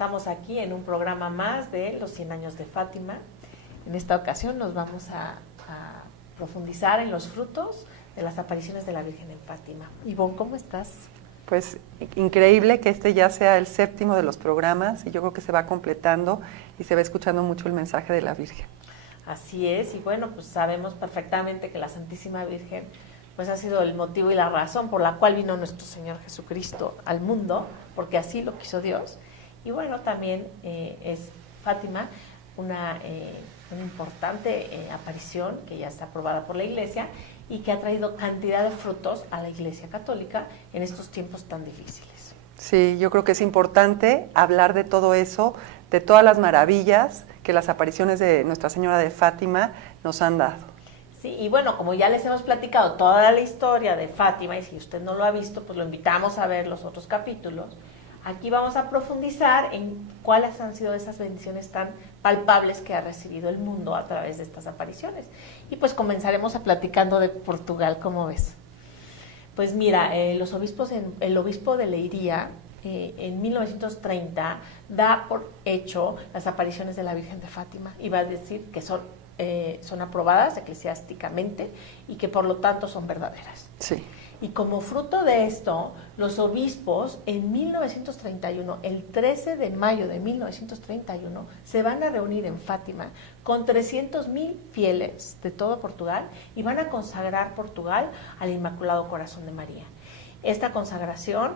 Estamos aquí en un programa más de los 100 años de Fátima. En esta ocasión nos vamos a profundizar en los frutos de las apariciones de la Virgen en Fátima. Ivonne, ¿cómo estás? Pues increíble que este ya sea el séptimo de los programas y yo creo que se va completando y se va escuchando mucho el mensaje de la Virgen. Así es, y bueno, pues sabemos perfectamente que la Santísima Virgen pues ha sido el motivo y la razón por la cual vino nuestro Señor Jesucristo al mundo, porque así lo quiso Dios. Y bueno, también es Fátima una importante aparición que ya está aprobada por la Iglesia y que ha traído cantidad de frutos a la Iglesia Católica en estos tiempos tan difíciles. Sí, yo creo que es importante hablar de todo eso, de todas las maravillas que las apariciones de Nuestra Señora de Fátima nos han dado. Sí, y bueno, como ya les hemos platicado toda la historia de Fátima, y si usted no lo ha visto, pues lo invitamos a ver los otros capítulos. Aquí vamos a profundizar en cuáles han sido esas bendiciones tan palpables que ha recibido el mundo a través de estas apariciones. Y pues comenzaremos platicando de Portugal, ¿cómo ves? Pues mira, el obispo de Leiria, en 1930, da por hecho las apariciones de la Virgen de Fátima y va a decir que son aprobadas eclesiásticamente y que por lo tanto son verdaderas. Sí. Y como fruto de esto, los obispos en 1931, el 13 de mayo de 1931, se van a reunir en Fátima con 300,000 fieles de todo Portugal y van a consagrar Portugal al Inmaculado Corazón de María. Esta consagración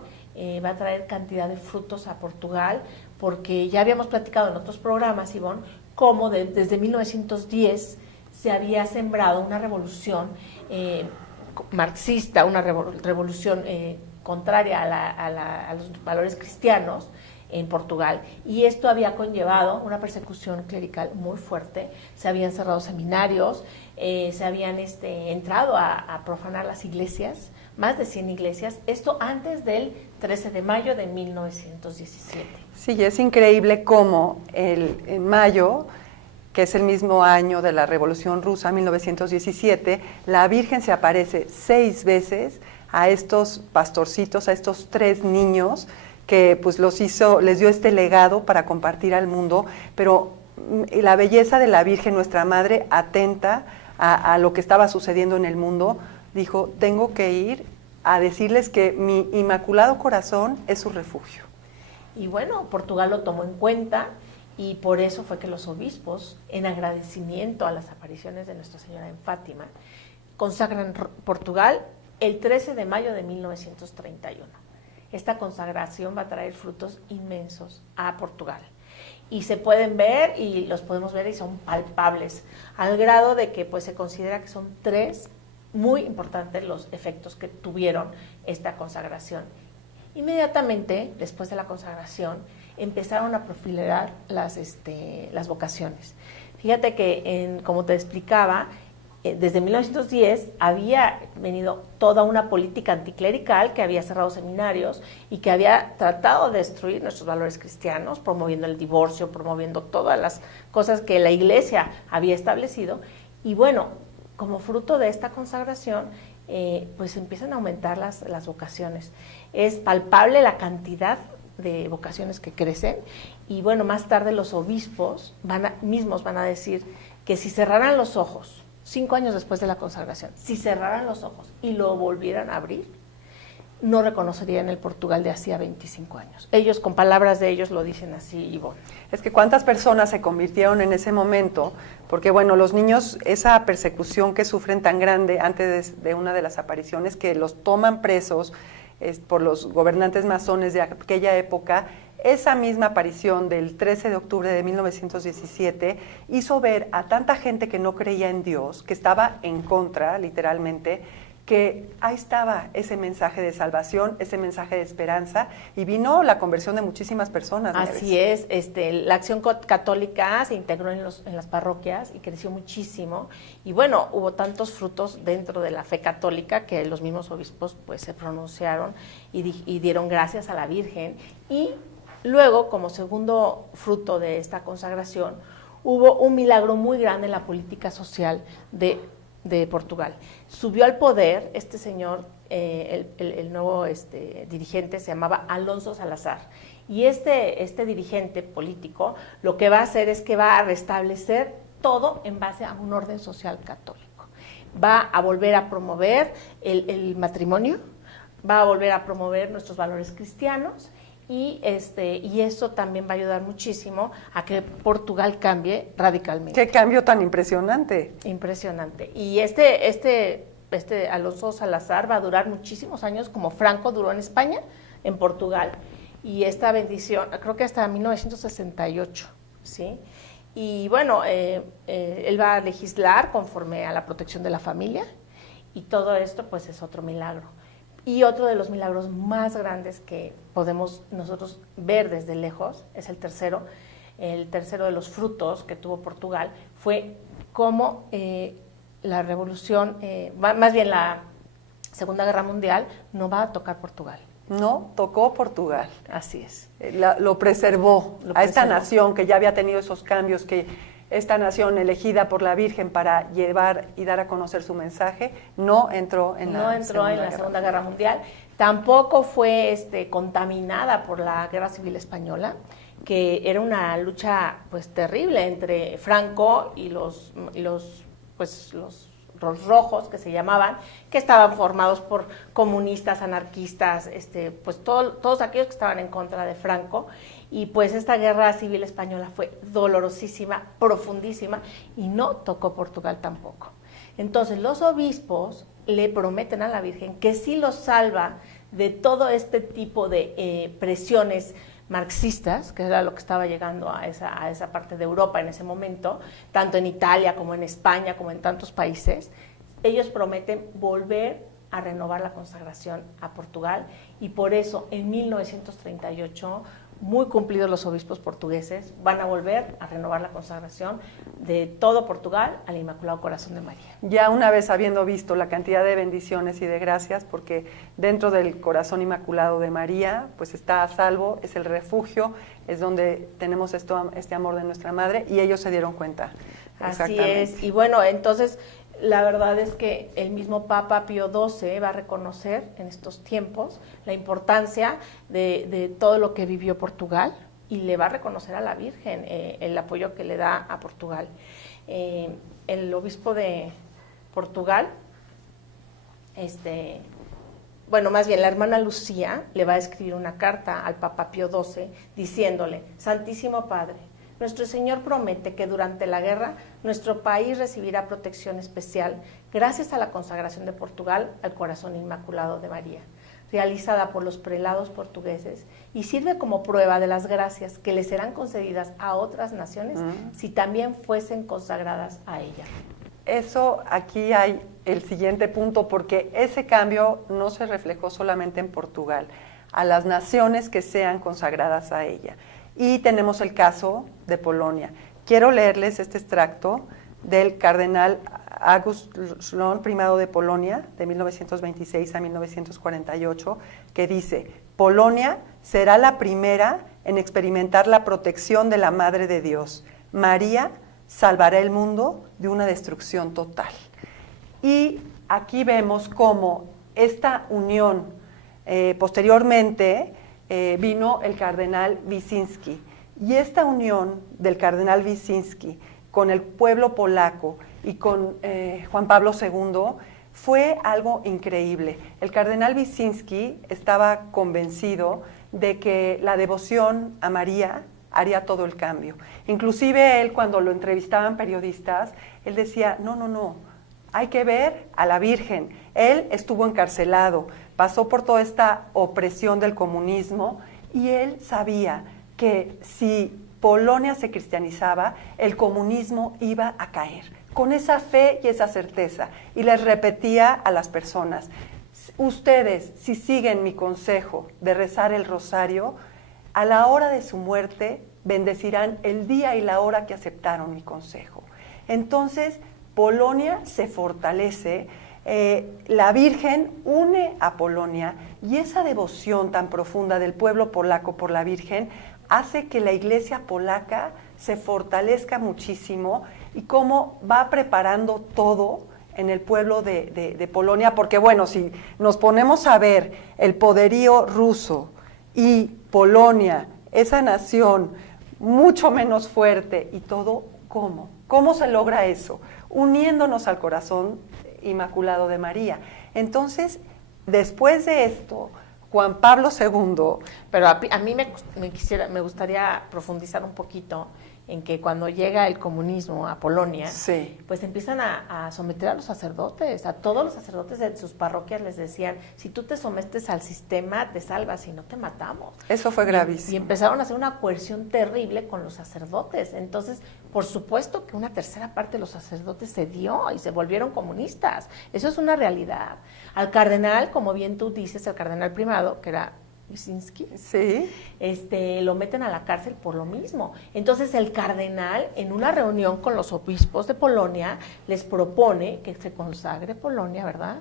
va a traer cantidad de frutos a Portugal, porque ya habíamos platicado en otros programas, Ivonne, cómo desde 1910 se había sembrado una revolución marxista, una revolución contraria a los valores cristianos en Portugal, y esto había conllevado una persecución clerical muy fuerte. Se habían cerrado seminarios, se habían entrado a profanar las iglesias, más de 100 iglesias, esto antes del 13 de mayo de 1917. Sí, es increíble cómo en mayo, que es el mismo año de la Revolución Rusa, 1917, la Virgen se aparece 6 veces a estos pastorcitos, a estos 3 niños, que pues les dio este legado para compartir al mundo, pero la belleza de la Virgen, nuestra Madre, atenta a lo que estaba sucediendo en el mundo, dijo, tengo que ir a decirles que mi Inmaculado Corazón es su refugio. Y bueno, Portugal lo tomó en cuenta, y por eso fue que los obispos, en agradecimiento a las apariciones de Nuestra Señora en Fátima, consagran Portugal el 13 de mayo de 1931. Esta consagración va a traer frutos inmensos a Portugal. Y se pueden ver, y los podemos ver, y son palpables, al grado de que pues se considera que son 3 muy importantes los efectos que tuvieron esta consagración. Inmediatamente, después de la consagración, empezaron a proliferar las vocaciones. Fíjate que, como te explicaba, desde 1910 había venido toda una política anticlerical que había cerrado seminarios y que había tratado de destruir nuestros valores cristianos, promoviendo el divorcio, promoviendo todas las cosas que la Iglesia había establecido. Y bueno, como fruto de esta consagración, pues empiezan a aumentar las vocaciones. Es palpable la cantidad de vocaciones que crecen, y bueno, más tarde los obispos mismos van a decir que si cerraran los ojos, 5 años después de la consagración, si cerraran los ojos y lo volvieran a abrir, no reconocerían el Portugal de hacía 25 años. Ellos, con palabras de ellos, lo dicen así, Ivonne. Es que cuántas personas se convirtieron en ese momento, porque bueno, los niños, esa persecución que sufren tan grande antes de una de las apariciones, que los toman presos por los gobernantes masones de aquella época, esa misma aparición del 13 de octubre de 1917 hizo ver a tanta gente que no creía en Dios, que estaba en contra, literalmente, que ahí estaba ese mensaje de salvación, ese mensaje de esperanza, y vino la conversión de muchísimas personas. Así es, la acción católica se integró en las parroquias y creció muchísimo, y bueno, hubo tantos frutos dentro de la fe católica que los mismos obispos pues se pronunciaron y dieron gracias a la Virgen. Y luego, como segundo fruto de esta consagración, hubo un milagro muy grande en la política social de Portugal. Subió al poder este señor, el nuevo dirigente se llamaba Alonso Salazar, Y este dirigente político lo que va a hacer es que va a restablecer todo en base a un orden social católico. Va a volver a promover el matrimonio, va a volver a promover nuestros valores cristianos, y eso también va a ayudar muchísimo a que Portugal cambie radicalmente. ¡Qué cambio tan impresionante! Impresionante. Y Alonso Salazar va a durar muchísimos años, como Franco duró en España, en Portugal. Y esta bendición, creo que hasta 1968, ¿sí? Y bueno, él va a legislar conforme a la protección de la familia, y todo esto pues es otro milagro. Y otro de los milagros más grandes que podemos nosotros ver desde lejos es el tercero de los frutos que tuvo Portugal, fue cómo la revolución, más bien la Segunda Guerra Mundial, no va a tocar Portugal. No tocó Portugal. Así es. Lo preservó a esta nación que ya había tenido esos cambios, que esta nación elegida por la Virgen para llevar y dar a conocer su mensaje, no entró en la Segunda Guerra Mundial. Tampoco fue contaminada por la Guerra Civil Española, que era una lucha pues terrible entre Franco y los rojos, que se llamaban, que estaban formados por comunistas, anarquistas, pues todos aquellos que estaban en contra de Franco. Y pues esta guerra civil española fue dolorosísima, profundísima, y no tocó Portugal tampoco. Entonces los obispos le prometen a la Virgen que sí los salva de todo este tipo de presiones marxistas, que era lo que estaba llegando a esa parte de Europa en ese momento, tanto en Italia como en España, como en tantos países. Ellos prometen volver a renovar la consagración a Portugal, y por eso en 1938, muy cumplidos los obispos portugueses, van a volver a renovar la consagración de todo Portugal al Inmaculado Corazón de María. Ya una vez habiendo visto la cantidad de bendiciones y de gracias, porque dentro del Corazón Inmaculado de María, pues está a salvo, es el refugio, es donde tenemos este amor de nuestra Madre, y ellos se dieron cuenta. Así es, y bueno, entonces la verdad es que el mismo Papa Pío XII va a reconocer en estos tiempos la importancia de todo lo que vivió Portugal, y le va a reconocer a la Virgen el apoyo que le da a Portugal. El obispo de Portugal, más bien la hermana Lucía le va a escribir una carta al Papa Pío XII diciéndole: Santísimo Padre, nuestro Señor promete que durante la guerra nuestro país recibirá protección especial gracias a la consagración de Portugal al Corazón Inmaculado de María, realizada por los prelados portugueses, y sirve como prueba de las gracias que le serán concedidas a otras naciones si también fuesen consagradas a ella. Eso, aquí hay el siguiente punto, porque ese cambio no se reflejó solamente en Portugal, a las naciones que sean consagradas a ella. Y tenemos el caso de Polonia. Quiero leerles este extracto del cardenal August Szlon, primado de Polonia, de 1926 a 1948, que dice: Polonia será la primera en experimentar la protección de la Madre de Dios. María salvará el mundo de una destrucción total. Y aquí vemos cómo esta unión, posteriormente, vino el cardenal Wyszynski, y esta unión del cardenal Wyszynski con el pueblo polaco y con Juan Pablo II fue algo increíble. El cardenal Wyszynski estaba convencido de que la devoción a María haría todo el cambio. Inclusive él, cuando lo entrevistaban periodistas, él decía: no, hay que ver a la Virgen. Él estuvo encarcelado, pasó por toda esta opresión del comunismo, y él sabía que si Polonia se cristianizaba, el comunismo iba a caer. Con esa fe y esa certeza. Y les repetía a las personas: ustedes, si siguen mi consejo de rezar el rosario, a la hora de su muerte bendecirán el día y la hora que aceptaron mi consejo. Entonces, Polonia se fortalece, la Virgen une a Polonia, y esa devoción tan profunda del pueblo polaco por la Virgen hace que la iglesia polaca se fortalezca muchísimo, y cómo va preparando todo en el pueblo de Polonia, porque bueno, si nos ponemos a ver el poderío ruso y Polonia esa nación mucho menos fuerte y todo, ¿cómo? ¿Cómo se logra eso? Uniéndonos al corazón inmaculado de María. Entonces, después de esto, Juan Pablo II... Pero a mí me gustaría profundizar un poquito en que cuando llega el comunismo a Polonia, sí, pues empiezan a someter a los sacerdotes, a todos los sacerdotes de sus parroquias les decían, si tú te sometes al sistema, te salvas y no te matamos. Eso fue gravísimo. Y empezaron a hacer una coerción terrible con los sacerdotes. Entonces, por supuesto que una tercera parte de los sacerdotes se dio y se volvieron comunistas. Eso es una realidad. Al cardenal, como bien tú dices, el cardenal primado, que era Wyszynski, sí, lo meten a la cárcel por lo mismo. Entonces el cardenal, en una reunión con los obispos de Polonia, les propone que se consagre Polonia, ¿verdad?,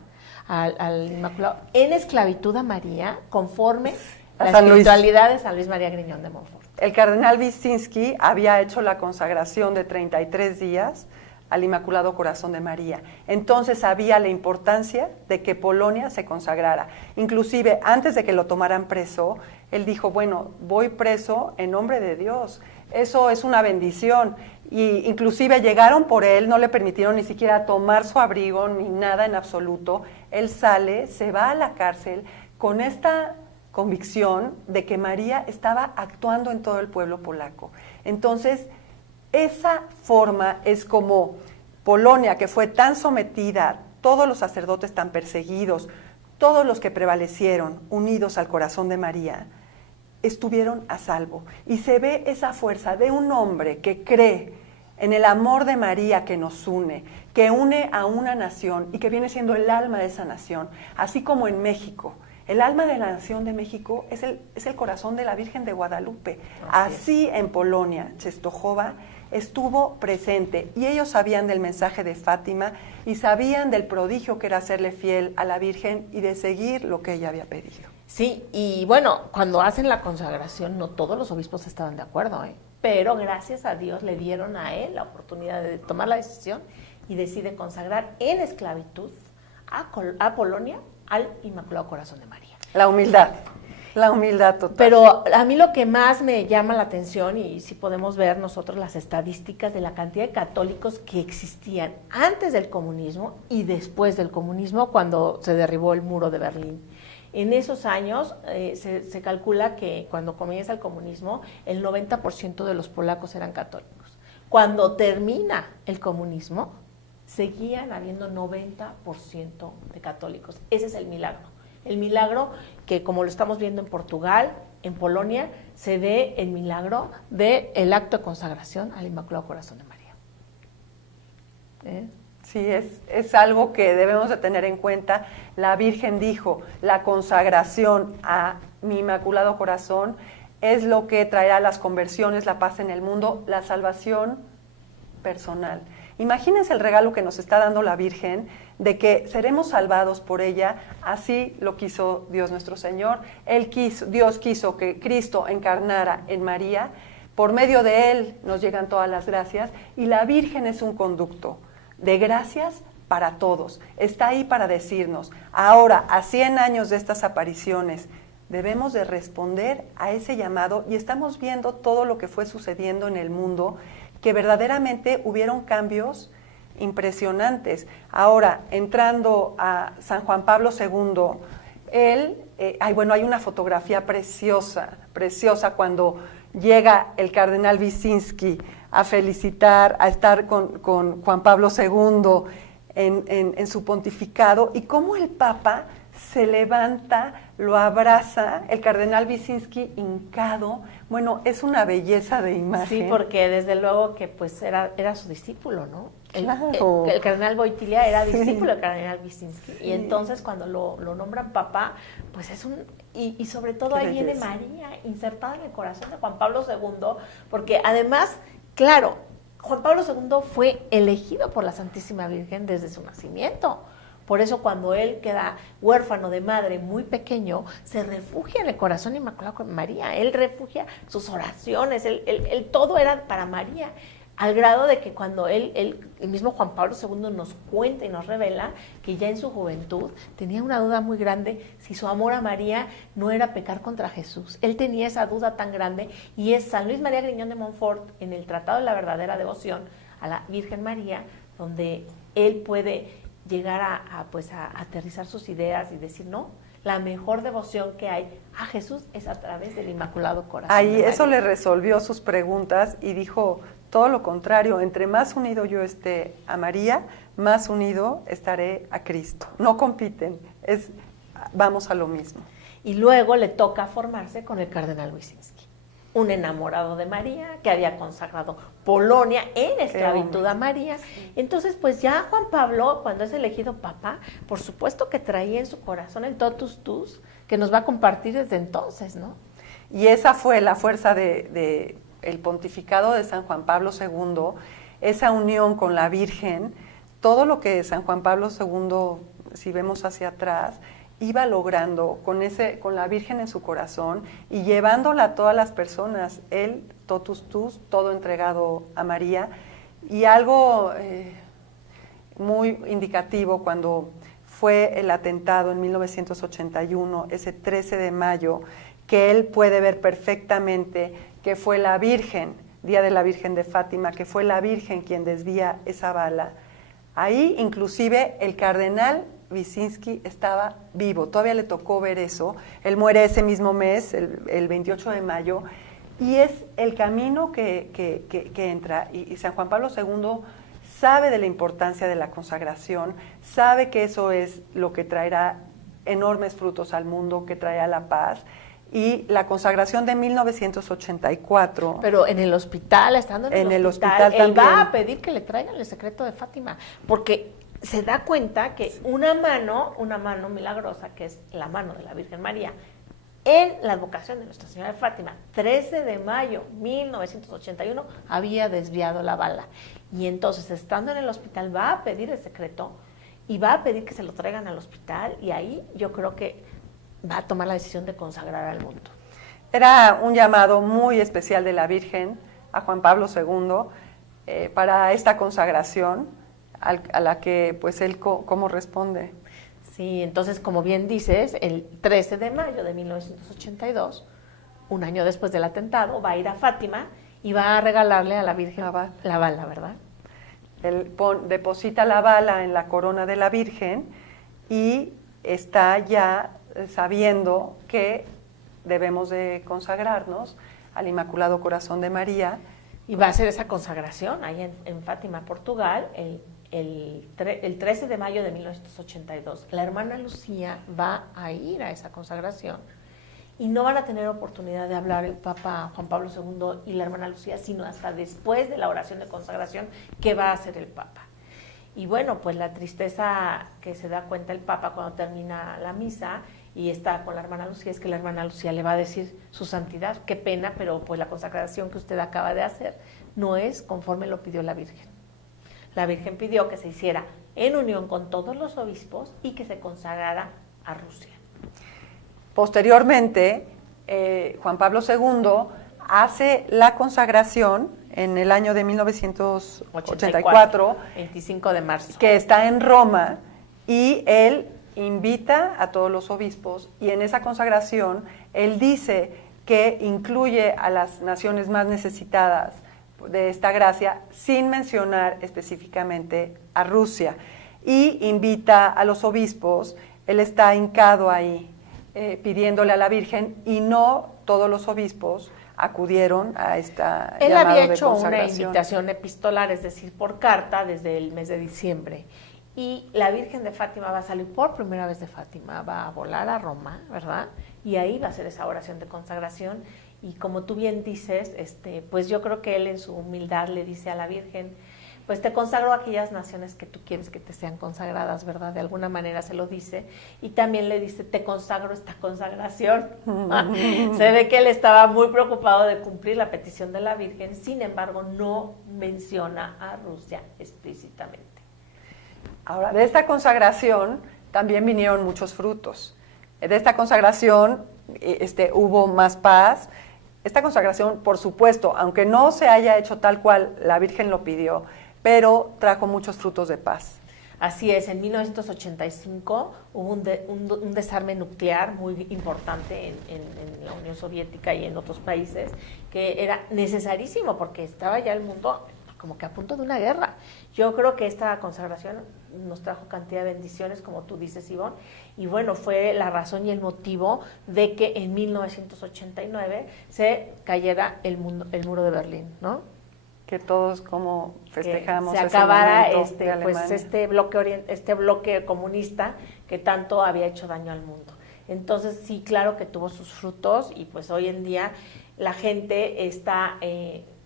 al Inmaculado, en esclavitud a María, conforme a la espiritualidad de San Luis María Griñón de Montfort. El cardenal Wyszynski había hecho la consagración de 33 días al Inmaculado Corazón de María. Entonces sabía la importancia de que Polonia se consagrara. Inclusive, antes de que lo tomaran preso, él dijo, bueno, voy preso en nombre de Dios. Eso es una bendición. Y inclusive llegaron por él, no le permitieron ni siquiera tomar su abrigo, ni nada en absoluto. Él sale, se va a la cárcel con esta convicción de que María estaba actuando en todo el pueblo polaco. Entonces, esa forma es como Polonia, que fue tan sometida, todos los sacerdotes tan perseguidos, todos los que prevalecieron, unidos al corazón de María, estuvieron a salvo. Y se ve esa fuerza de un hombre que cree en el amor de María que nos une, que une a una nación y que viene siendo el alma de esa nación, así como en México. El alma de la nación de México es el corazón de la Virgen de Guadalupe. Así en Polonia, Czestochowa estuvo presente y ellos sabían del mensaje de Fátima y sabían del prodigio que era serle fiel a la Virgen y de seguir lo que ella había pedido. Sí, y bueno, cuando hacen la consagración no todos los obispos estaban de acuerdo, pero gracias a Dios le dieron a él la oportunidad de tomar la decisión y decide consagrar en esclavitud a Polonia al Inmaculado Corazón de María. La humildad total. Pero a mí lo que más me llama la atención, y si podemos ver nosotros las estadísticas de la cantidad de católicos que existían antes del comunismo y después del comunismo, cuando se derribó el muro de Berlín. En esos años se calcula que cuando comienza el comunismo, el 90% de los polacos eran católicos. Cuando termina el comunismo, seguían habiendo 90% de católicos. Ese es el milagro. El milagro que, como lo estamos viendo en Portugal, en Polonia, se ve el milagro del acto de consagración al Inmaculado Corazón de María. Sí, es algo que debemos de tener en cuenta. La Virgen dijo, la consagración a mi Inmaculado Corazón es lo que traerá las conversiones, la paz en el mundo, la salvación personal. Imagínense el regalo que nos está dando la Virgen de que seremos salvados por ella, así lo quiso Dios nuestro Señor. Dios quiso que Cristo encarnara en María, por medio de Él nos llegan todas las gracias y la Virgen es un conducto de gracias para todos. Está ahí para decirnos, ahora, a 100 años de estas apariciones, debemos de responder a ese llamado y estamos viendo todo lo que fue sucediendo en el mundo, que verdaderamente hubieron cambios impresionantes. Ahora, entrando a San Juan Pablo II, hay una fotografía preciosa cuando llega el cardenal Wyszynski a felicitar, a estar con Juan Pablo II en su pontificado, y cómo el Papa se levanta, lo abraza, el cardenal Wyszynski hincado. Bueno, es una belleza de imagen. Sí, porque desde luego que pues era su discípulo, ¿no? Claro. El cardenal Wojtyła era discípulo del cardenal Wyszynski. Y entonces cuando lo nombran papá, pues es un... Y sobre todo ahí viene María insertada en el corazón de Juan Pablo II, porque además, claro, Juan Pablo II fue elegido por la Santísima Virgen desde su nacimiento. Por eso cuando él queda huérfano de madre muy pequeño, se refugia en el corazón inmaculado de María. Él refugia sus oraciones, él todo era para María. al grado de que cuando el mismo Juan Pablo II nos cuenta y nos revela que ya en su juventud tenía una duda muy grande si su amor a María no era pecar contra Jesús. Él tenía esa duda tan grande, y es San Luis María Griñón de Montfort, en el Tratado de la Verdadera Devoción a la Virgen María, donde él puede llegar a aterrizar sus ideas y decir, no, la mejor devoción que hay a Jesús es a través del Inmaculado Corazón Ahí de María. eso le resolvió sus preguntas y dijo todo lo contrario: entre más unido yo esté a María, más unido estaré a Cristo. No compiten, vamos a lo mismo. Y luego le toca formarse con el cardenal Wyszynski, un enamorado de María, que había consagrado Polonia en esclavitud a María. Entonces, pues ya Juan Pablo, cuando es elegido papa, por supuesto que traía en su corazón el totus tus, que nos va a compartir desde entonces, ¿no? Y esa fue la fuerza de el pontificado de San Juan Pablo II, esa unión con la Virgen, todo lo que San Juan Pablo II, si vemos hacia atrás, iba logrando con la Virgen en su corazón y llevándola a todas las personas, él, totus tus, todo entregado a María. Y algo muy indicativo, cuando fue el atentado en 1981, ese 13 de mayo, que él puede ver perfectamente que fue la Virgen, Día de la Virgen de Fátima, que fue la Virgen quien desvía esa bala. Ahí inclusive el cardenal Wyszynski estaba vivo, todavía le tocó ver eso. Él muere ese mismo mes, el 28 de mayo, y es el camino que entra. Y San Juan Pablo II sabe de la importancia de la consagración, sabe que eso es lo que traerá enormes frutos al mundo, que traerá la paz. Y la consagración de 1984... Pero en el hospital, estando en el hospital, él va a pedir que le traigan el secreto de Fátima, porque se da cuenta que una mano milagrosa, que es la mano de la Virgen María, en la advocación de Nuestra Señora de Fátima, 13 de mayo de 1981, había desviado la bala. Y entonces, estando en el hospital, va a pedir el secreto y va a pedir que se lo traigan al hospital, y ahí yo creo que va a tomar la decisión de consagrar al mundo. Era un llamado muy especial de la Virgen a Juan Pablo II para esta consagración, a la que pues él cómo responde. Sí, entonces, como bien dices, el 13 de mayo de 1982, un año después del atentado, va a ir a Fátima y va a regalarle a la Virgen la bala, ¿verdad? Él deposita la bala en la corona de la Virgen y está ya sabiendo que debemos de consagrarnos al Inmaculado Corazón de María. Y va a hacer esa consagración ahí en Fátima, Portugal, el 13 de mayo de 1982. La hermana Lucía va a ir a esa consagración y no van a tener oportunidad de hablar el Papa Juan Pablo II y la hermana Lucía, sino hasta después de la oración de consagración que va a hacer el Papa. Y bueno, pues la tristeza que se da cuenta el Papa cuando termina la misa y está con la hermana Lucía es que la hermana Lucía le va a decir: su santidad, qué pena, pero pues la consagración que usted acaba de hacer no es conforme lo pidió la Virgen. La Virgen pidió que se hiciera en unión con todos los obispos y que se consagrara a Rusia. Posteriormente, Juan Pablo II hace la consagración en el año de 1984, 25 de marzo, que está en Roma, y él invita a todos los obispos, y en esa consagración él dice que incluye a las naciones más necesitadas de esta gracia, sin mencionar específicamente a Rusia, y invita a los obispos. Él está hincado ahí pidiéndole a la Virgen, y no todos los obispos acudieron a esta Él llamado había de hecho consagración. una invitación epistolar, es decir, por carta, desde el mes de diciembre. Y la Virgen de Fátima va a salir por primera vez de Fátima, va a volar a Roma, ¿verdad? Y ahí va a hacer esa oración de consagración. Y como tú bien dices, pues yo creo que él en su humildad le dice a la Virgen: pues te consagro a aquellas naciones que tú quieres que te sean consagradas, ¿verdad? De alguna manera se lo dice. Y también le dice: te consagro esta consagración. Se ve que él estaba muy preocupado de cumplir la petición de la Virgen, sin embargo, no menciona a Rusia explícitamente. Ahora, de esta consagración también vinieron muchos frutos. De esta consagración hubo más paz, esta consagración, por supuesto, aunque no se haya hecho tal cual la Virgen lo pidió, pero trajo muchos frutos de paz. Así es, en 1985 hubo un desarme nuclear muy importante en la Unión Soviética y en otros países, que era necesarísimo porque estaba ya el mundo como que a punto de una guerra. Yo creo que esta consagración nos trajo cantidad de bendiciones, como tú dices, Ivonne, y bueno, fue la razón y el motivo de que en 1989 se cayera el muro de Berlín, ¿no? Que todos como festejamos que se ese acabara momento este bloque comunista que tanto había hecho daño al mundo. Entonces sí, claro que tuvo sus frutos y pues hoy en día la gente está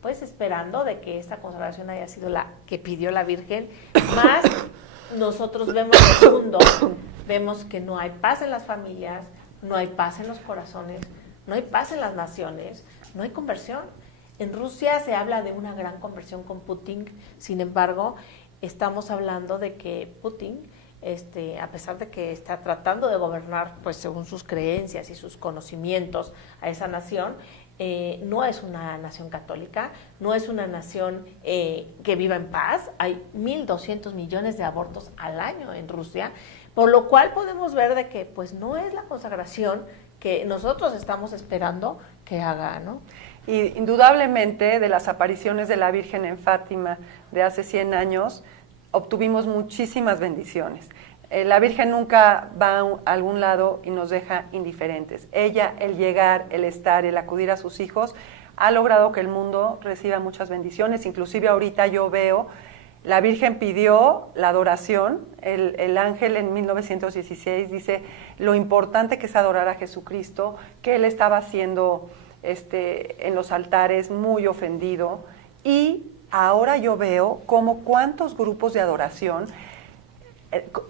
pues esperando de que esta consagración haya sido la que pidió la Virgen, más nosotros vemos el mundo, vemos que no hay paz en las familias, no hay paz en los corazones, no hay paz en las naciones, no hay conversión. En Rusia se habla de una gran conversión con Putin, sin embargo, estamos hablando de que Putin, a pesar de que está tratando de gobernar pues según sus creencias y sus conocimientos a esa nación, no es una nación católica, no es una nación que viva en paz. Hay 1.200 millones de abortos al año en Rusia, por lo cual podemos ver de que pues no es la consagración que nosotros estamos esperando que haga, ¿no? Y indudablemente de las apariciones de la Virgen en Fátima de hace 100 años, obtuvimos muchísimas bendiciones. La Virgen nunca va a algún lado y nos deja indiferentes. Ella, el llegar, el estar, el acudir a sus hijos, ha logrado que el mundo reciba muchas bendiciones. Inclusive ahorita yo veo, la Virgen pidió la adoración, el ángel en 1916 dice lo importante que es adorar a Jesucristo, que él estaba haciendo en los altares muy ofendido, y ahora yo veo como cuántos grupos de adoración,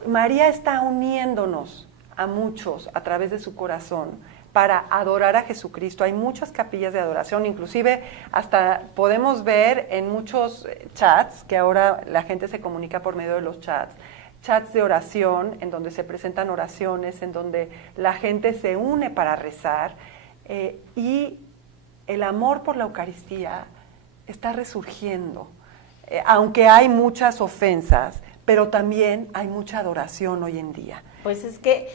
María está uniéndonos a muchos a través de su corazón para adorar a Jesucristo. Hay muchas capillas de adoración, inclusive hasta podemos ver en muchos chats, que ahora la gente se comunica por medio de los chats de oración, en donde se presentan oraciones, en donde la gente se une para rezar, y el amor por la Eucaristía está resurgiendo, aunque hay muchas ofensas, pero también hay mucha adoración hoy en día. Pues es que,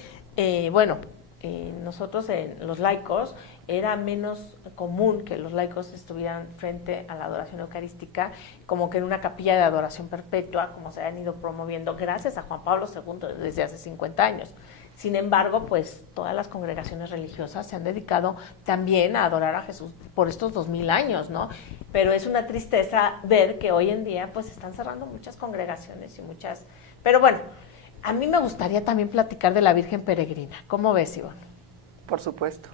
nosotros los laicos, era menos común que los laicos estuvieran frente a la adoración eucarística, como que en una capilla de adoración perpetua, como se han ido promoviendo gracias a Juan Pablo II desde hace 50 años. Sin embargo, pues todas las congregaciones religiosas se han dedicado también a adorar a Jesús por estos 2000 años, ¿no? Pero es una tristeza ver que hoy en día pues están cerrando muchas congregaciones y muchas... Pero bueno, a mí me gustaría también platicar de la Virgen Peregrina. ¿Cómo ves, Ivonne? Por supuesto.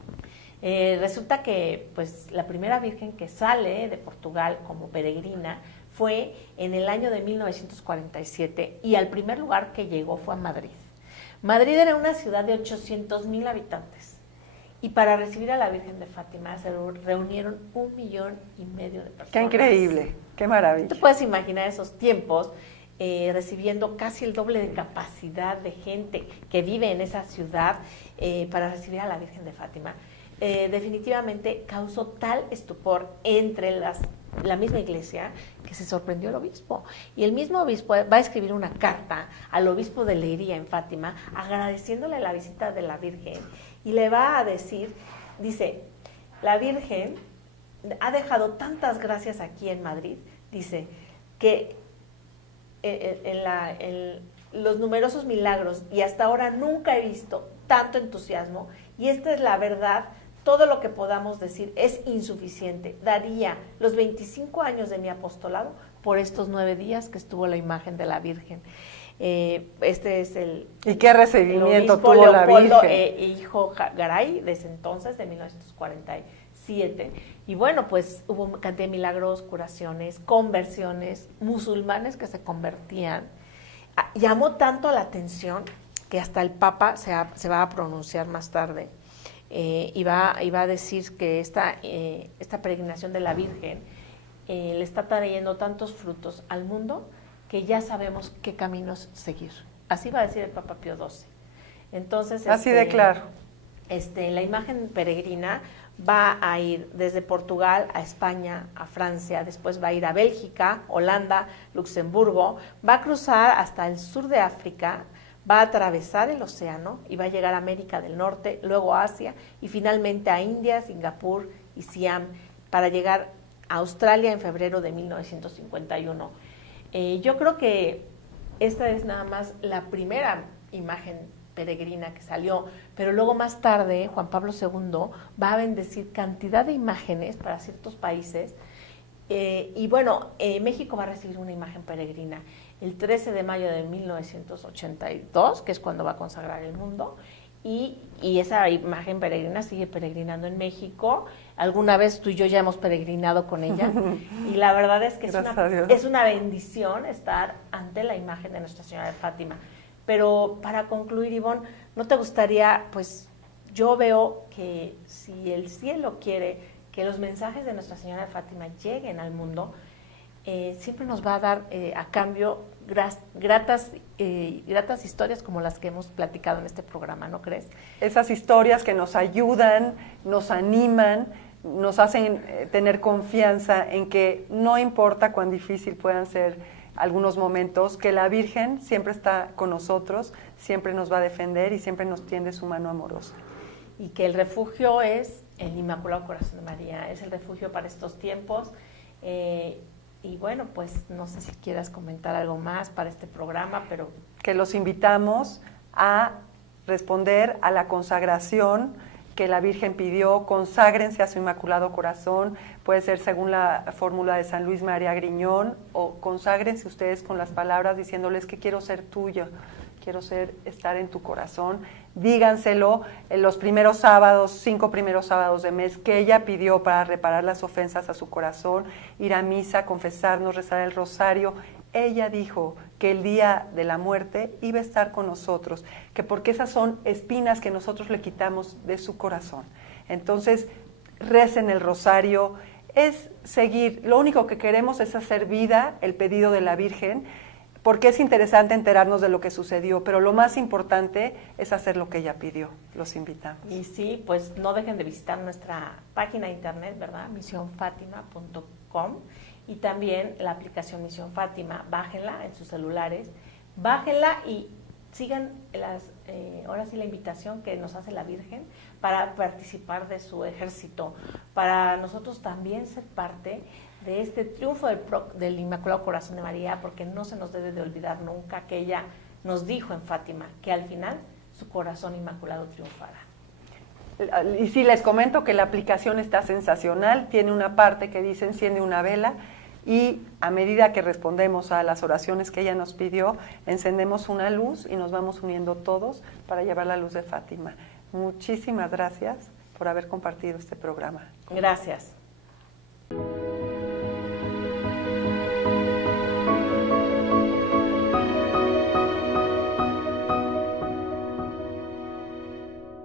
Resulta que pues la primera Virgen que sale de Portugal como peregrina fue en el año de 1947 y al primer lugar que llegó fue a Madrid. Madrid era una ciudad de 800,000 habitantes y para recibir a la Virgen de Fátima se reunieron 1,5 millones de personas. ¡Qué increíble! ¡Qué maravilla! Tú puedes imaginar esos tiempos recibiendo casi el doble de capacidad de gente que vive en esa ciudad para recibir a la Virgen de Fátima. Definitivamente causó tal estupor entre la misma iglesia que se sorprendió el obispo. Y el mismo obispo va a escribir una carta al obispo de Leiría en Fátima agradeciéndole la visita de la Virgen y le va a decir, dice, la Virgen ha dejado tantas gracias aquí en Madrid, dice, que los numerosos milagros y hasta ahora nunca he visto tanto entusiasmo y esta es la verdad. Todo lo que podamos decir es insuficiente. Daría los 25 años de mi apostolado por estos 9 días que estuvo la imagen de la Virgen. Este es ¿Y qué recibimiento tuvo Leopoldo, la Virgen? Hijo Garay, desde entonces, de 1947. Y bueno, pues hubo cantidad de milagros, curaciones, conversiones, musulmanes que se convertían. Llamó tanto la atención que hasta el Papa se va a pronunciar más tarde. Iba a decir que esta peregrinación de la Virgen le está trayendo tantos frutos al mundo que ya sabemos qué caminos seguir. Así va a decir el Papa Pío XII. Entonces, así de claro. La imagen peregrina va a ir desde Portugal a España, a Francia, después va a ir a Bélgica, Holanda, Luxemburgo, va a cruzar hasta el sur de África, va a atravesar el océano y va a llegar a América del Norte, luego a Asia y finalmente a India, Singapur y Siam para llegar a Australia en febrero de 1951. Yo creo que esta es nada más la primera imagen peregrina que salió, pero luego más tarde Juan Pablo II va a bendecir cantidad de imágenes para ciertos países y bueno, México va a recibir una imagen peregrina el 13 de mayo de 1982, que es cuando va a consagrar el mundo, y esa imagen peregrina sigue peregrinando en México. Alguna vez tú y yo ya hemos peregrinado con ella y la verdad es que es una bendición estar ante la imagen de Nuestra Señora de Fátima. Pero para concluir, Ivonne, ¿no te gustaría, pues yo veo que si el cielo quiere que los mensajes de Nuestra Señora de Fátima lleguen al mundo, siempre nos va a dar a cambio gratas historias como las que hemos platicado en este programa, ¿no crees? Esas historias que nos ayudan, nos animan, nos hacen tener confianza en que no importa cuán difícil puedan ser algunos momentos, que la Virgen siempre está con nosotros, siempre nos va a defender y siempre nos tiende su mano amorosa. Y que el refugio es el Inmaculado Corazón de María, es el refugio para estos tiempos. Y bueno, pues no sé si quieras comentar algo más para este programa, pero... Que los invitamos a responder a la consagración que la Virgen pidió, conságrense a su Inmaculado Corazón, puede ser según la fórmula de San Luis María Griñón, o conságrense ustedes con las palabras diciéndoles que quiero ser tuyo, quiero estar en tu corazón. Díganselo en los primeros sábados, 5 primeros sábados de mes, que ella pidió para reparar las ofensas a su corazón, ir a misa, confesarnos, rezar el rosario. Ella dijo que el día de la muerte iba a estar con nosotros, que porque esas son espinas que nosotros le quitamos de su corazón. Entonces, recen el rosario, es seguir, lo único que queremos es hacer vida el pedido de la Virgen, porque es interesante enterarnos de lo que sucedió, pero lo más importante es hacer lo que ella pidió. Los invitamos. Y sí, pues no dejen de visitar nuestra página de internet, ¿verdad? misionfatima.com y también la aplicación Misión Fátima. Bájenla en sus celulares, bájenla y sigan ahora sí la invitación que nos hace la Virgen para participar de su ejército, para nosotros también ser parte de este triunfo del Inmaculado Corazón de María, porque no se nos debe de olvidar nunca que ella nos dijo en Fátima que al final su corazón inmaculado triunfará. Y sí, les comento que la aplicación está sensacional, tiene una parte que dice enciende una vela y a medida que respondemos a las oraciones que ella nos pidió, encendemos una luz y nos vamos uniendo todos para llevar la luz de Fátima. Muchísimas gracias por haber compartido este programa. Gracias.